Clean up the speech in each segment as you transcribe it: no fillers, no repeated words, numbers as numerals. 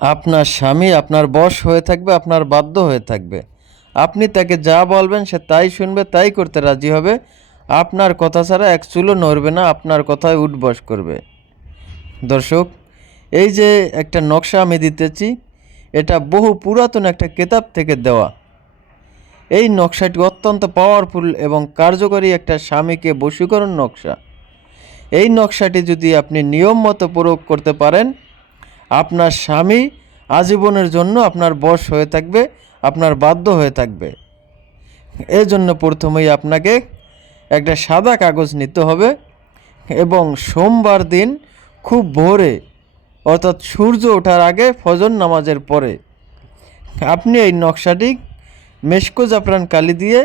আপনার স্বামী আপনার বশ হয়ে থাকবে, আপনার বাধ্য হয়ে থাকবে। আপনি তাকে যা বলবেন সে তাই শুনবে, তাই করতে রাজি হবে। আপনার কথা ছাড়া এক চুলও নড়বে না, আপনার কথায় উঠবস করবে। দর্শক, এই যে একটা নকশা আমি দিতেছি, এটা বহু পুরাতন একটা কিতাব থেকে দেওয়া। এই নকশাটি অত্যন্ত পাওয়ারফুল এবং কার্যকরী একটা স্বামীকে বশীকরণ নকশা। এই নকশাটি যদি আপনি নিয়ম মতো প্রয়োগ করতে পারেন, আপনার স্বামী আজীবনের জন্য আপনার বশ হয়ে থাকবে, আপনার বাধ্য হয়ে থাকবে। এই জন্য প্রথমেই আপনাকে একটা সাদা কাগজ নিতে হবে এবং সোমবার দিন খুব ভোরে, অর্থাৎ সূর্য ওঠার আগে ফজর নামাজের পরে আপনি এই নকশাটি মেশকো জাফরান কালি দিয়ে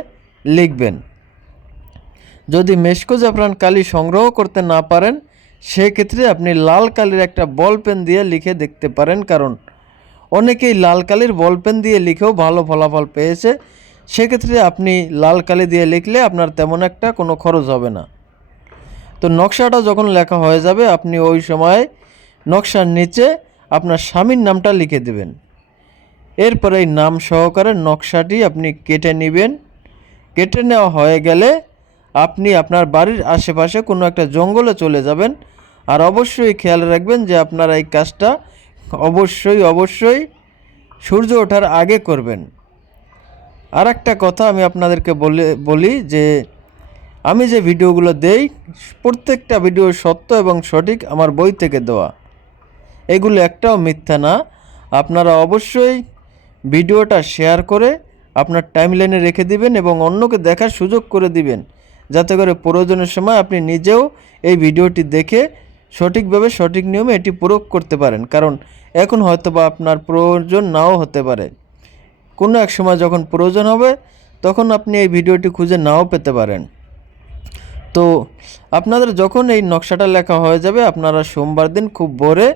লিখবেন। যদি মেশকো জাফরান কালি সংগ্রহ করতে না পারেন, সেক্ষেত্রে আপনি লাল কালির একটা বল পেন দিয়ে লিখে দেখতে পারেন, কারণ অনেকেই লাল কালির বল পেন দিয়ে লিখেও ভালো ফলাফল পেয়েছে। সেক্ষেত্রে আপনি লাল কালি দিয়ে লিখলে আপনার তেমন একটা কোনো খরচ হবে না। তো নকশাটা যখন লেখা হয়ে যাবে, আপনি ওই সময় নকশার নিচে আপনার স্বামীর নামটা লিখে দেবেন। এরপরে এই নাম সহকারে নকশাটি আপনি কেটে নেবেন। কেটে নেওয়া হয়ে গেলে আপনি আপনার বাড়ির আশেপাশে কোনো একটা জঙ্গলে চলে যাবেন। আর অবশ্যই খেয়াল রাখবেন যে আপনারা এই কাজটা অবশ্যই সূর্য ওঠার আগে করবেন। আর একটা কথা আমি আপনাদেরকে বলি যে আমি যে ভিডিওগুলো দেই, প্রত্যেকটা ভিডিও সত্য এবং সঠিক আমার বই থেকে দেওয়া, এগুলো একটাও মিথ্যা না। আপনারা অবশ্যই ভিডিওটা শেয়ার করে আপনার টাইমলাইনে রেখে দিবেন এবং অন্যকে দেখার সুযোগ করে দিবেন, যাতে করে প্রয়োজনের সময় আপনি নিজেও এই ভিডিওটি দেখে সঠিকভাবে সঠিক নিয়মে এটি প্রয়োগ করতে পারেন। কারণ এখন হয়তো বা আপনার প্রয়োজন নাও হতে পারে, কোনো এক সময় যখন প্রয়োজন হবে তখন আপনি এই ভিডিওটি খুঁজে নাও পেতে পারেন। তো আপনাদের যখন এই নকশাটা লেখা হয়ে যাবে, আপনারা সোমবার দিন খুব ভোরে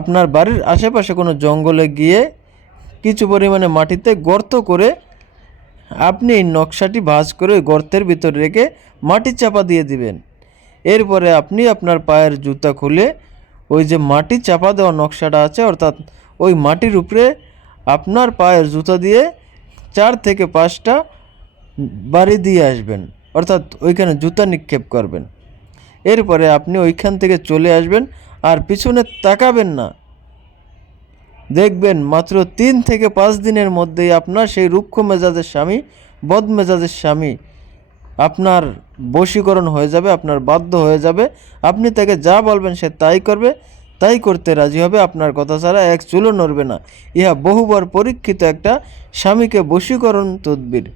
আপনার বাড়ির আশেপাশে কোনো জঙ্গলে গিয়ে কিছু পরিমাণে মাটিতে গর্ত করে আপনি এই নকশাটি ভাঁজ করে ওই গর্তের ভিতরে রেখে মাটি চাপা দিয়ে দিবেন। এরপরে আপনি আপনার পায়ের জুতা খুলে ওই যে মাটি চাপা দেওয়া নকশাটা আছে, অর্থাৎ ওই মাটির উপরে আপনার পায়ের জুতা দিয়ে 4 থেকে 5টা বাড়ি দিয়ে আসবেন, অর্থাৎ ওইখানে জুতা নিক্ষেপ করবেন। এরপরে আপনি ওইখান থেকে চলে আসবেন আর পিছনে তাকাবেন না। দেখবেন মাত্র 3 থেকে 5 দিনের মধ্যেই আপনার সেই রুক্ষ মেজাজের স্বামী, বদমেজাজের স্বামী আপনার বশীকরণ হয়ে যাবে, আপনার বাধ্য হয়ে যাবে। আপনি তাকে যা বলবেন সে তাই করবে, তাই করতে রাজি হবে, আপনার কথা ছাড়া এক চুলও নড়বে না। ইহা বহুবার পরীক্ষিত একটা স্বামীকে বশীকরণ তদবির।